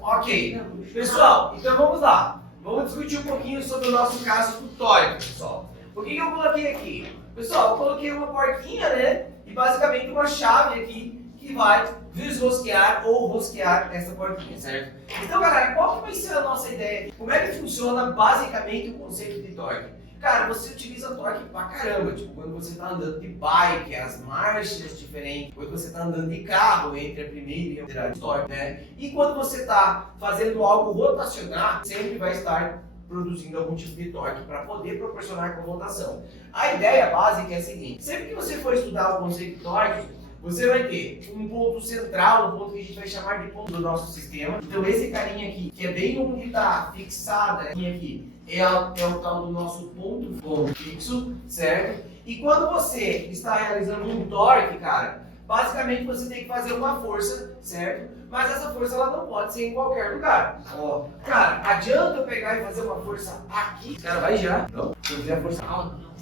Ok, pessoal, então vamos lá. Vamos discutir um pouquinho sobre o nosso caso do tórico, pessoal. O que eu coloquei aqui? Pessoal, eu coloquei uma porquinha, né? E basicamente uma chave aqui que vai desrosquear ou rosquear essa porquinha, certo? Então, galera, qual que vai ser a nossa ideia aqui? Como é que funciona basicamente o conceito de torque? Cara, você utiliza torque pra caramba, tipo, quando você tá andando de bike, as marchas diferentes, quando você tá andando de carro, entre a primeira e a terceira torque, né? E quando você tá fazendo algo rotacionar, sempre vai estar produzindo algum tipo de torque para poder proporcionar commutação. A ideia básica é a seguinte: sempre que você for estudar o conceito de torque, você vai ter um ponto central, um ponto que a gente vai chamar de ponto do nosso sistema. Então esse carinha aqui, que é bem onde está fixada aqui, é o tal do nosso ponto fixo, certo? E quando você está realizando um torque, cara, basicamente você tem que fazer uma força, certo? Mas essa força ela não pode ser em qualquer lugar. Ó, cara, adianta eu pegar e fazer uma força aqui? Cara, vai já. Não, se eu fizer a força.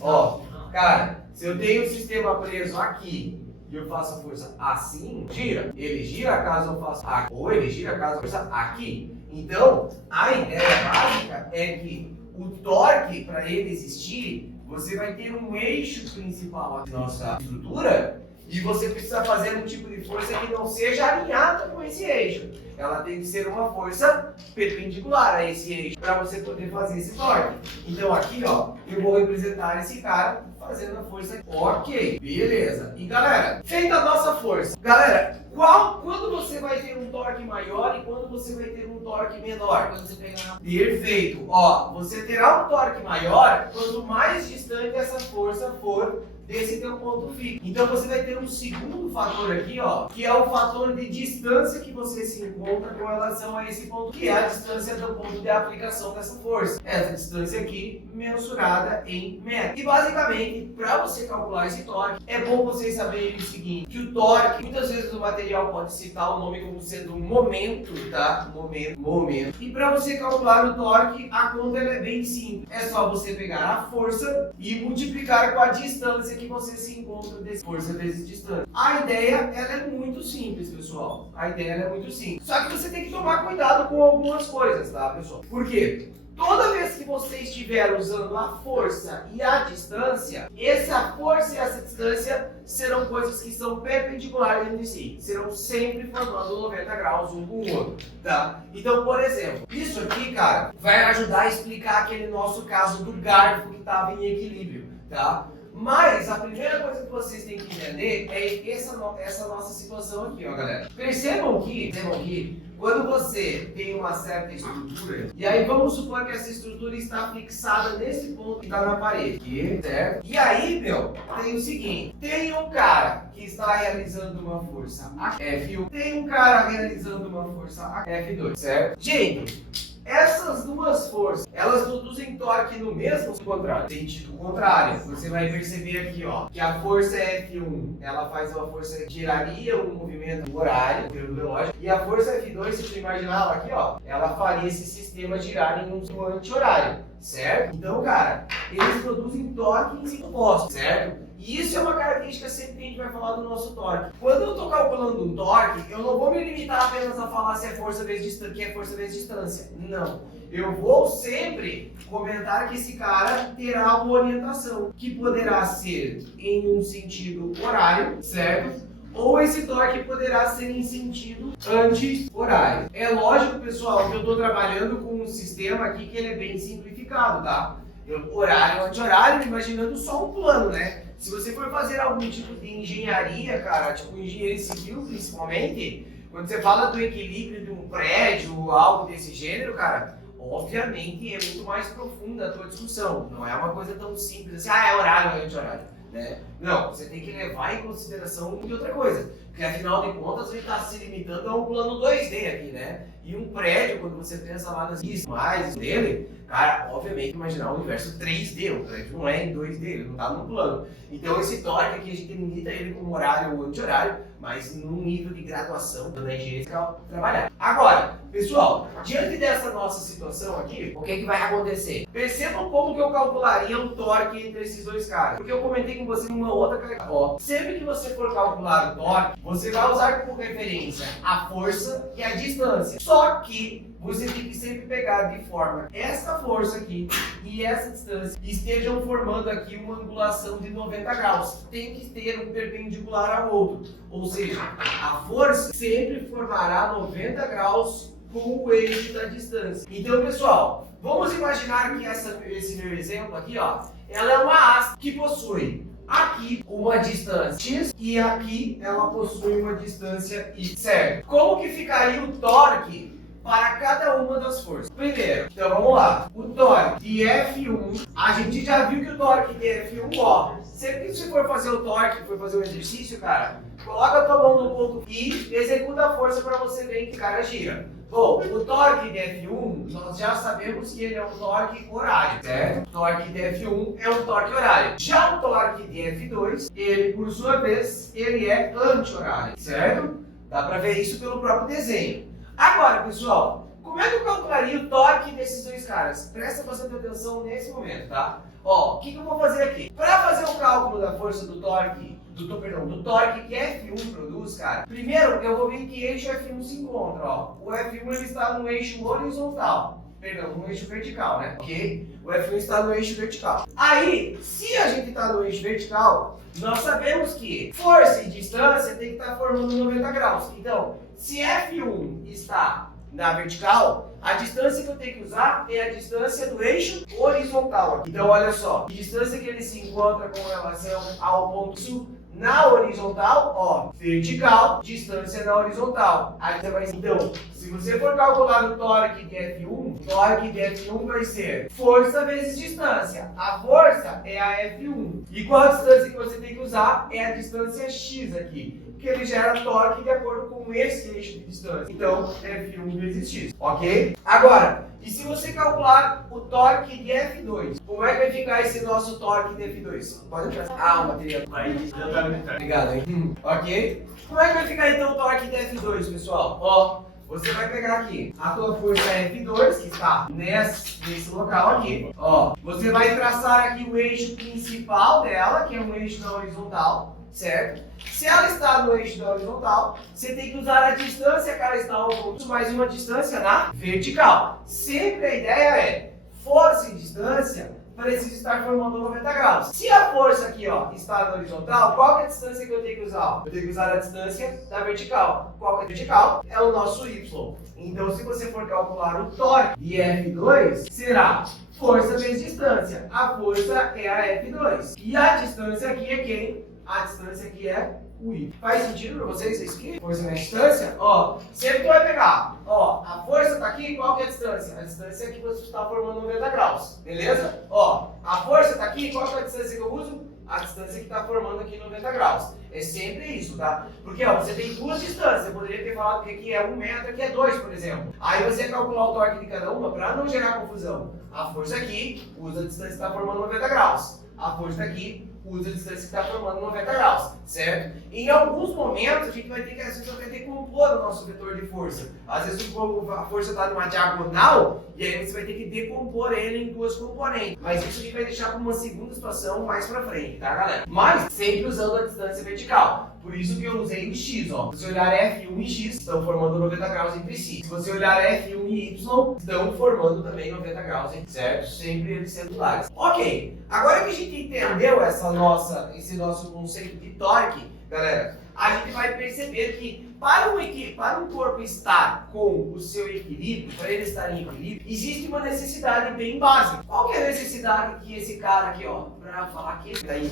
Ó, cara, se eu tenho o sistema preso aqui e eu faço a força assim, gira. Ele gira caso eu faça aqui, ou ele gira caso eu faça aqui. Então, a ideia básica é que o torque, para ele existir, você vai ter um eixo principal da nossa estrutura e você precisa fazer um tipo de força que não seja alinhada com esse eixo. Ela tem que ser uma força perpendicular a esse eixo para você poder fazer esse torque. Então aqui, ó, eu vou representar esse cara fazendo a força aqui. Ok, beleza. E galera, feita a nossa força. Galera, quando você vai ter um torque maior e quando você vai ter um torque menor? Quando você pegar... Perfeito. Ó, você terá um torque maior quanto mais distante essa força for desse teu ponto fixo. Então você vai ter um segundo fator aqui, ó, que é o fator de distância que você se encontra com relação a esse ponto, que é a distância do ponto de aplicação dessa força. Essa distância aqui mensurada em metros. E basicamente, para você calcular esse torque, é bom vocês saberem o seguinte, que o torque, muitas vezes o material pode citar o nome como sendo um momento, tá? Momento. E para você calcular o torque, a conta ela é bem simples. É só você pegar a força e multiplicar com a distância que você se encontra dessa força vezes distância. A ideia, ela é muito simples, pessoal. A ideia ela é muito simples. Só que você tem que tomar cuidado com algumas coisas, tá, pessoal? Por quê? Toda vez que você estiver usando a força e a distância, essa força e essa distância serão coisas que são perpendiculares entre si. Serão sempre formando 90 graus um com o outro, tá? Então, por exemplo, isso aqui, cara, vai ajudar a explicar aquele nosso caso do garfo que estava em equilíbrio, tá? Mas a primeira coisa que vocês têm que entender é essa nossa situação aqui, ó, galera. Percebam que quando você tem uma certa estrutura, e aí vamos supor que essa estrutura está fixada nesse ponto que está na parede, aqui, certo? E aí, meu, tem o seguinte, tem um cara que está realizando uma força F1, tem um cara realizando uma força F2, certo? Gente, essas duas forças, elas produzem torque no mesmo sentido contrário. Você vai perceber aqui, ó, que a força F1, ela faz uma força que geraria um movimento horário, pelo relógio, e a força F2, se você imaginar aqui, ó, ela faria esse sistema girar em um anti-horário, certo? Então, cara, eles produzem torque em sentido oposto, certo? E isso é uma característica sempre que a gente vai falar do nosso torque. Quando eu estou calculando um torque, eu não vou me limitar apenas a falar se é força vezes distância, que é força vezes distância. Não. Eu vou sempre comentar que esse cara terá uma orientação, que poderá ser em um sentido horário, certo? Ou esse torque poderá ser em sentido anti-horário. É lógico, pessoal, que eu estou trabalhando com um sistema aqui que ele é bem simplificado, tá? Horário, anti-horário, imaginando só um plano, né? Se você for fazer algum tipo de engenharia, cara, tipo engenharia civil principalmente, quando você fala do equilíbrio de um prédio, algo desse gênero, cara, obviamente é muito mais profunda a tua discussão. Não é uma coisa tão simples assim, é horário, é anti-horário, né? Não, você tem que levar em consideração de outra coisa. Porque afinal de contas a gente está se limitando a um plano 2D aqui, né? E um prédio, quando você pensa lá nas imagens dele, cara, obviamente imaginar um universo 3D, o prédio não é em 2D, ele não está no plano. Então esse torque aqui a gente limita ele como horário ou anti-horário, mas num nível de graduação da engenharia trabalhar. Agora, pessoal, diante dessa nossa situação aqui, o que vai acontecer? Percebam como que eu calcularia o torque entre esses dois caras. Porque eu comentei com você uma outra coisa. Ó, sempre que você for calcular o torque, você vai usar como referência a força e a distância. Só que você tem que sempre pegar de forma essa força aqui e essa distância estejam formando aqui uma angulação de 90 graus. Tem que ter um perpendicular ao outro. Ou seja, a força sempre formará 90 graus com o eixo da distância. Então, pessoal, vamos imaginar que esse meu exemplo aqui, ó, ela é uma haste que possui aqui uma distância x e aqui ela possui uma distância y, certo? Como que ficaria o torque para cada uma das forças? Primeiro, então vamos lá. O torque de F1, a gente já viu que o torque de F1, ó, sempre que você for fazer o torque, for fazer o exercício, cara, coloca a tua mão no ponto I, executa a força para você ver que o cara gira. Bom, o torque de F1, nós já sabemos que ele é um torque horário, certo? O torque de F1 é um torque horário. Já o torque de F2, ele, por sua vez, ele é anti-horário, certo? Dá para ver isso pelo próprio desenho. Agora, pessoal, como é que eu calcularia o torque desses dois caras? Presta bastante atenção nesse momento, tá? Ó, o que eu vou fazer aqui? Para fazer o cálculo da força do torque, do torque que F1 produz, cara, primeiro eu vou ver em que eixo F1 se encontra, ó. O F1 ele está no eixo horizontal, perdão, no eixo vertical, né? Ok? O F1 está no eixo vertical. Aí, se a gente está no eixo vertical, nós sabemos que força e distância tem que estar formando 90 graus. Então, se F1 está na vertical, a distância que eu tenho que usar é a distância do eixo horizontal. Então, olha só, a distância que ele se encontra com relação ao ponto sul na horizontal, ó, vertical, distância na horizontal. Aí você vai, então, se você for calcular o torque de F1 vai ser força vezes distância. A força é a F1. E qual a distância que você tem que usar? É a distância x aqui, porque ele gera torque de acordo com esse eixo de distância. Então, F1 vezes x, ok? Agora, e se você calcular o torque de F2, como é que vai ficar esse nosso torque de F2? Pode entrar. Ah, o material. Obrigado, hein? Ok? Como é que vai ficar então o torque de F2, pessoal? Ó, você vai pegar aqui a tua força F2, que está nesse local aqui. Ó, você vai traçar aqui o eixo principal dela, que é um eixo na horizontal, certo? Se ela está no eixo da horizontal, você tem que usar a distância que ela está ao ponto, mais uma distância na vertical. Sempre a ideia é força e distância precisa estar formando 90 graus. Se a força aqui, ó, está na horizontal, qual é a distância que eu tenho que usar? Eu tenho que usar a distância da vertical. Qual que é a vertical? É o nosso y. Então, se você for calcular o torque de F2, será força vezes distância. A força é a F2. E a distância aqui é quem? A distância aqui é o y. Faz sentido para vocês isso aqui? Força vezes distância? Ó, sempre tu vai pegar, ó, a força está aqui, qual que é a distância? A distância é que você está formando 90 graus, beleza? Ó, a força está aqui, qual que é a distância que eu uso? A distância que está formando aqui 90 graus. É sempre isso, tá? Porque, ó, você tem duas distâncias. Você poderia ter falado que aqui é 1 metro, aqui é 2, por exemplo. Aí você ia calcular o torque de cada uma para não gerar confusão. A força aqui usa a distância que está formando 90 graus. A força aqui usa a distância que está formando 90 graus, certo? Em alguns momentos, a gente vai ter que, às vezes, vai ter que compor o nosso vetor de força. Às vezes, a força está numa diagonal, e aí você vai ter que decompor ele em duas componentes. Mas isso a gente vai deixar para uma segunda situação mais para frente, tá, galera? Mas sempre usando a distância vertical. Por isso que eu usei o x, ó. Se você olhar F1 e x, estão formando 90 graus entre si. Se você olhar F1 e y, estão formando também 90 graus, certo? Sempre eles sendo lares. Ok, agora que a gente entendeu esse nosso conceito de torque, galera, a gente vai perceber que para um corpo estar com o seu equilíbrio, para ele estar em equilíbrio, existe uma necessidade bem básica. Qual que é a necessidade que esse cara aqui, ó, para falar que daí,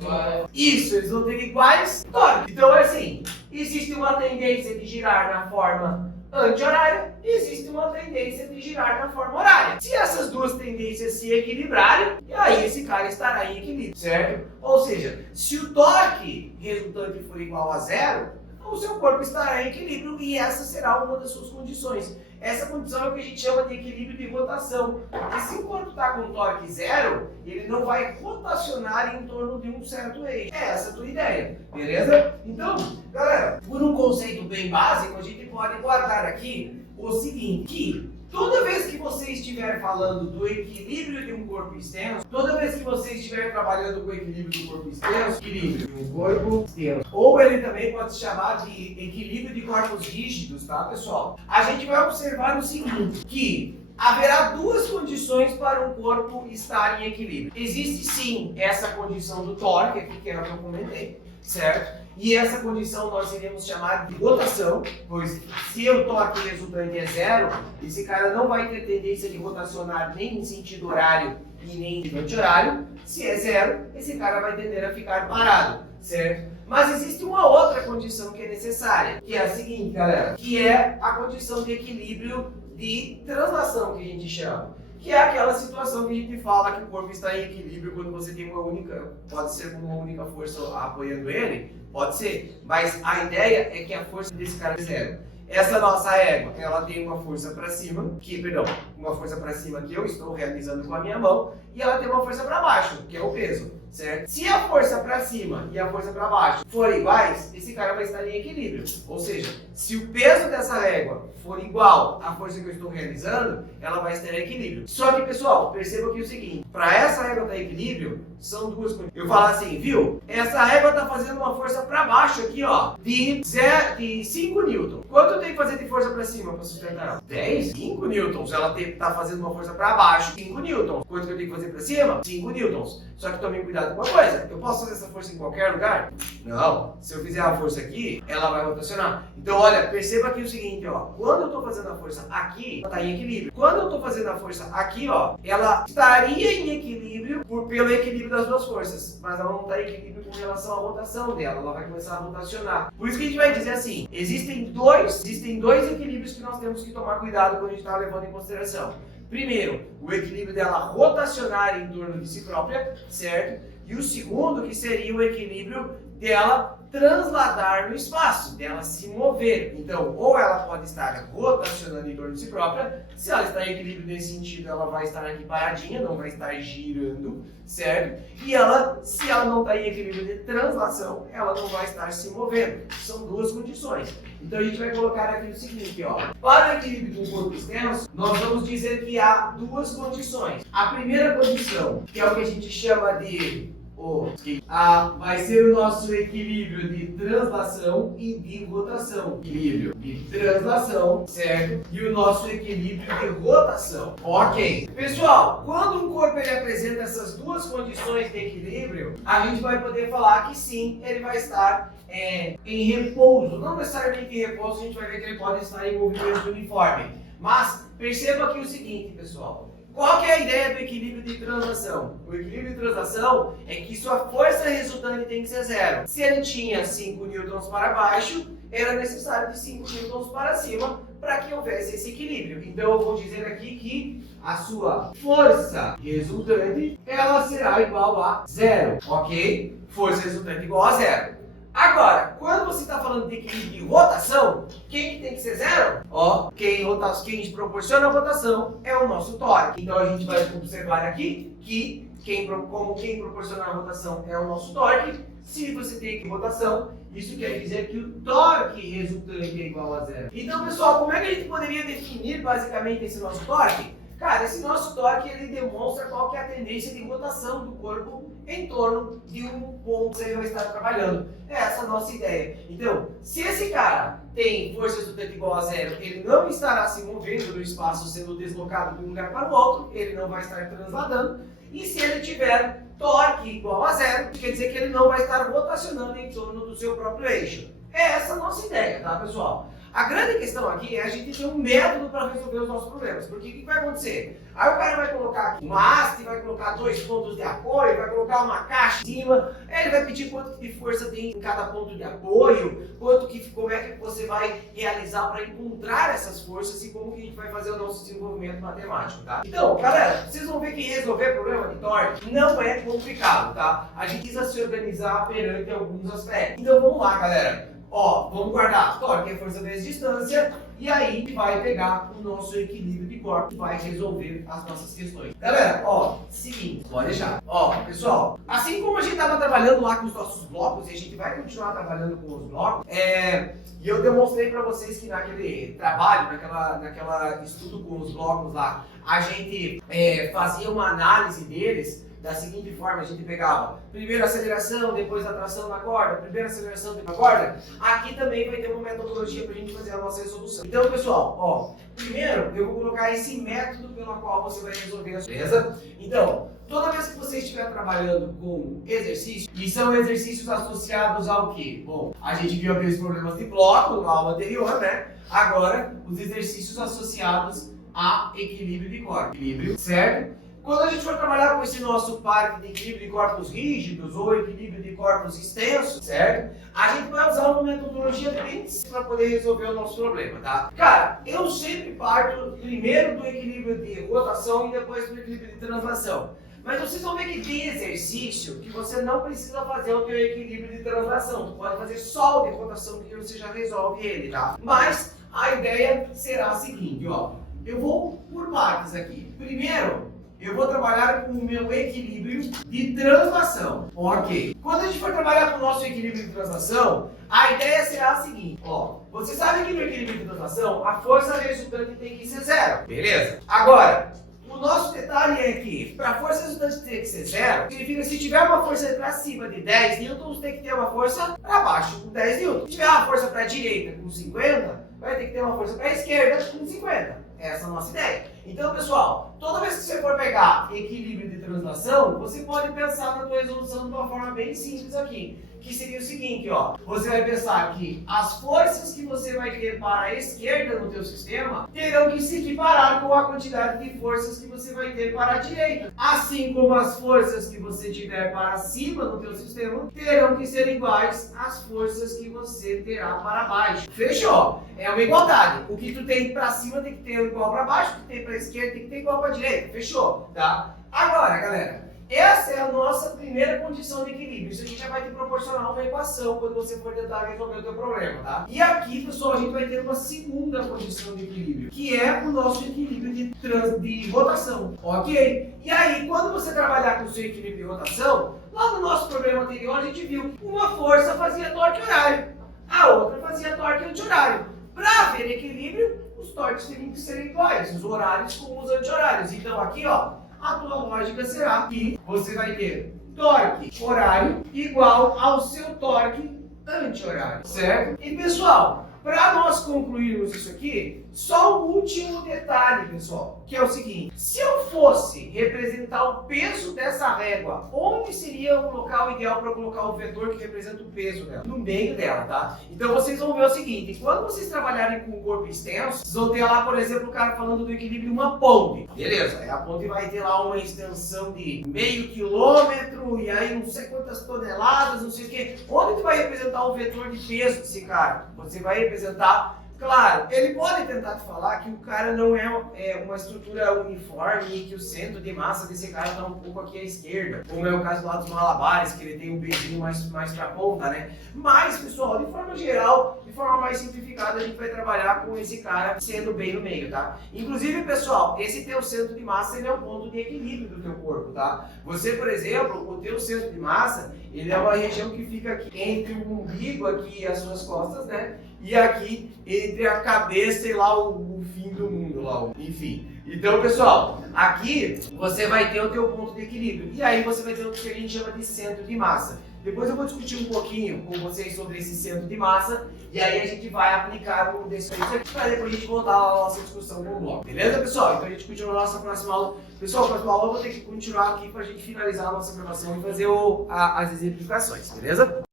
isso, eles vão ter iguais torques. Então é assim, existe uma tendência de girar na forma anti-horária e existe uma tendência de girar na forma horária. Se essas duas tendências se equilibrarem, aí esse cara estará em equilíbrio, certo? Ou seja, se o torque resultante for igual a zero, o seu corpo estará em equilíbrio e essa será uma das suas condições. Essa condição é o que a gente chama de equilíbrio de rotação. Porque se o corpo está com torque zero, ele não vai rotacionar em torno de um certo eixo. É essa a tua ideia, beleza? Então, galera, por um conceito bem básico, a gente pode guardar aqui o seguinte, que toda vez que você estiver falando do equilíbrio de um corpo extenso, toda vez que você estiver trabalhando com o equilíbrio do corpo extenso, equilíbrio de um corpo extenso, ou ele também pode se chamar de equilíbrio de corpos rígidos, tá, pessoal? A gente vai observar o seguinte, que haverá duas condições para um corpo estar em equilíbrio. Existe sim essa condição do torque, aqui que é o que eu comentei, certo? E essa condição nós iremos chamar de rotação, pois se o torque resultante é zero, esse cara não vai ter tendência de rotacionar nem em sentido horário e nem em anti-horário. Se é zero, esse cara vai tender a ficar parado, certo? Mas existe uma outra condição que é necessária, que é a seguinte, galera, que é a condição de equilíbrio de translação, que a gente chama. Que é aquela situação que a gente fala que o corpo está em equilíbrio quando você tem uma única, pode ser com uma única força apoiando ele, pode ser, mas a ideia é que a força desse cara é zero. Essa nossa régua, ela tem uma força para cima, uma força para cima que eu estou realizando com a minha mão, e ela tem uma força para baixo, que é o peso, certo? Se a força para cima e a força para baixo forem iguais, esse cara vai estar em equilíbrio. Ou seja, se o peso dessa régua for igual à força que eu estou realizando, ela vai estar em equilíbrio. Só que, pessoal, perceba aqui o seguinte, para essa régua estar em equilíbrio, são duas coisas. Eu falo assim, viu? Essa régua está fazendo uma força para baixo aqui, ó, de 5 newtons. Quanto eu tenho que fazer de força para cima para sustentar ela? 10? 5 newtons. Ela está fazendo uma força para baixo, 5 newtons. Quanto que eu tenho que fazer para cima? 5 newtons. Só que tomem cuidado com uma coisa, eu posso fazer essa força em qualquer lugar? Não. Se eu fizer a força aqui, ela vai rotacionar. Então, olha, perceba aqui o seguinte, ó. Quando eu estou fazendo a força aqui, ela está em equilíbrio. Quando eu estou fazendo a força aqui, ó, ela estaria em equilíbrio pelo equilíbrio das duas forças. Mas ela não está em equilíbrio com relação à rotação dela. Ela vai começar a rotacionar. Por isso que a gente vai dizer assim, existem dois equilíbrios que nós temos que tomar cuidado quando a gente está levando em consideração. Primeiro, o equilíbrio dela rotacionar em torno de si própria, certo? E o segundo, que seria o equilíbrio dela transladar no espaço, dela se mover. Então, ou ela pode estar rotacionando em torno de si própria, se ela está em equilíbrio nesse sentido, ela vai estar aqui paradinha, não vai estar girando, certo? E ela, se ela não está em equilíbrio de translação, ela não vai estar se movendo. São duas condições. Então a gente vai colocar aqui o seguinte, ó. Para o equilíbrio de um corpo extenso, nós vamos dizer que há duas condições. A primeira condição, que é o que a gente chama de vai ser o nosso equilíbrio de translação e de rotação. Equilíbrio de translação, certo? E o nosso equilíbrio de rotação. Ok. Pessoal, quando um corpo ele apresenta essas duas condições de equilíbrio, a gente vai poder falar que sim, ele vai estar em repouso. Não necessariamente em repouso, a gente vai ver que ele pode estar em movimento uniforme. Mas perceba aqui o seguinte, pessoal. Qual que é a ideia do equilíbrio de translação? O equilíbrio de translação é que sua força resultante tem que ser zero. Se ele tinha 5 newtons para baixo, era necessário de 5 newtons para cima para que houvesse esse equilíbrio. Então eu vou dizer aqui que a sua força resultante ela será igual a zero, ok? Força resultante igual a zero. Agora, quando você está falando de equilíbrio de rotação, quem que tem que ser zero? Ó, quem proporciona a rotação é o nosso torque. Então a gente vai observar aqui que quem proporciona a rotação é o nosso torque. Se você tem aqui rotação, isso quer dizer que o torque resultante é igual a zero. Então, pessoal, como é que a gente poderia definir basicamente esse nosso torque? Cara, esse nosso torque ele demonstra qual que é a tendência de rotação do corpo em torno de um ponto que você vai estar trabalhando. É essa a nossa ideia. Então, se esse cara tem força resultante igual a zero, ele não estará se movendo no espaço, sendo deslocado de um lugar para o outro, ele não vai estar transladando. E se ele tiver torque igual a zero, quer dizer que ele não vai estar rotacionando em torno do seu próprio eixo. É essa a nossa ideia, tá, pessoal? A grande questão aqui é a gente ter um método para resolver os nossos problemas. Porque o que vai acontecer? Aí o cara vai colocar aqui uma haste, vai colocar 2 pontos de apoio, vai colocar uma caixa em cima, aí ele vai pedir quanto de força tem em cada ponto de apoio, como é que você vai realizar para encontrar essas forças e como que a gente vai fazer o nosso desenvolvimento matemático, tá? Então, galera, vocês vão ver que resolver problema de torque não é complicado, tá? A gente precisa se organizar perante alguns aspectos. Então vamos lá, galera. Ó, vamos guardar torque é força vezes distância e aí a gente vai pegar o nosso equilíbrio de corpo e vai resolver as nossas questões. Galera, ó, seguinte, pode deixar. Ó, pessoal, assim como a gente estava trabalhando lá com os nossos blocos e a gente vai continuar trabalhando com os blocos, e E eu demonstrei para vocês que naquele trabalho, naquela estudo com os blocos lá, a gente fazia uma análise deles da seguinte forma: a gente pegava primeiro a aceleração, depois a tração na corda, primeiro a aceleração, depois a corda. Aqui também vai ter uma metodologia para a gente fazer a nossa resolução. Então, pessoal, ó, primeiro eu vou colocar esse método pelo qual você vai resolver a sua, beleza? Então, toda vez que você estiver trabalhando com exercício, e são exercícios associados ao quê? Bom, a gente viu aqueles problemas de bloco na aula anterior, né? Agora, os exercícios associados a equilíbrio de corpo. Equilíbrio, certo? Quando a gente for trabalhar com esse nosso parque de equilíbrio de corpos rígidos ou equilíbrio de corpos extensos, certo? A gente vai usar uma metodologia bem para poder resolver o nosso problema, tá? Cara, eu sempre parto primeiro do equilíbrio de rotação e depois do equilíbrio de translação. Mas vocês vão ver que tem exercício que você não precisa fazer o teu equilíbrio de translação. Tu pode fazer só o de rotação que você já resolve ele, tá? Mas a ideia será a seguinte, ó. Eu vou por partes aqui. Primeiro, eu vou trabalhar com o meu equilíbrio de translação. Ok. Quando a gente for trabalhar com o nosso equilíbrio de translação, a ideia será a seguinte. Ó, você sabe que no equilíbrio de translação, a força resultante tem que ser zero. Beleza? Agora, o nosso detalhe é que para a força resultante ter que ser zero, significa que se tiver uma força para cima de 10 newtons, tem que ter uma força para baixo com 10 newtons. Se tiver uma força para a direita com 50, vai ter que ter uma força para a esquerda com 50. Essa é a nossa ideia. Então, pessoal, toda vez que você for pegar equilíbrio de translação, você pode pensar na tua resolução de uma forma bem simples aqui. Que seria o seguinte, ó. Você vai pensar que as forças que você vai ter para a esquerda no teu sistema terão que se equiparar com a quantidade de forças que você vai ter para a direita. Assim como as forças que você tiver para cima no teu sistema terão que ser iguais às forças que você terá para baixo. Fechou? É uma igualdade. O que tu tem para cima tem que ter igual para baixo, o que tu tem para a esquerda tem que ter igual para a direita. Fechou? Tá? Agora, galera, essa é a nossa primeira condição de equilíbrio. Isso a gente já vai te proporcionar uma equação quando você for tentar resolver o teu problema, tá? E aqui, pessoal, a gente vai ter uma segunda condição de equilíbrio, que é o nosso equilíbrio de rotação, ok? E aí, quando você trabalhar com o seu equilíbrio de rotação, lá no nosso problema anterior a gente viu uma força fazia torque horário, a outra fazia torque anti-horário. Para haver equilíbrio, os torques teriam que ser iguais, os horários com os anti-horários. Então aqui, ó, a tua lógica será que você vai ter torque horário igual ao seu torque anti-horário, certo? E pessoal, para nós concluirmos isso aqui, só o último detalhe, pessoal, que é o seguinte: se eu fosse representar o peso dessa régua, onde seria o local ideal para colocar o vetor que representa o peso dela? No meio dela, tá? Então vocês vão ver o seguinte: quando vocês trabalharem com o corpo extenso, vocês vão ter lá, por exemplo, o cara falando do equilíbrio de uma ponte. Beleza, aí a ponte vai ter lá uma extensão de meio quilômetro, e aí não sei quantas toneladas, não sei o que. Onde tu vai representar o vetor de peso desse cara? Você vai representar. Claro, ele pode tentar te falar que o cara não é uma estrutura uniforme e que o centro de massa desse cara está um pouco aqui à esquerda, como é o caso lá dos malabares, que ele tem um pezinho mais para a ponta, né? Mas, pessoal, de forma geral, de forma mais simplificada, a gente vai trabalhar com esse cara sendo bem no meio, tá? Inclusive, pessoal, esse teu centro de massa, ele é um ponto de equilíbrio do teu corpo, tá? Você, por exemplo, o teu centro de massa, ele é uma região que fica aqui entre o umbigo aqui e as suas costas, né? E aqui entre a cabeça e lá o fim do mundo, lá, enfim. Então, pessoal, aqui você vai ter o teu ponto de equilíbrio. E aí você vai ter o que a gente chama de centro de massa. Depois eu vou discutir um pouquinho com vocês sobre esse centro de massa. E aí a gente vai aplicar um desses aqui para depois a gente voltar à nossa discussão com o bloco. Beleza, pessoal? Então a gente continua na nossa próxima aula. Pessoal, próxima aula eu vou ter que continuar aqui para a gente finalizar a nossa gravação e fazer as exemplificações. Beleza?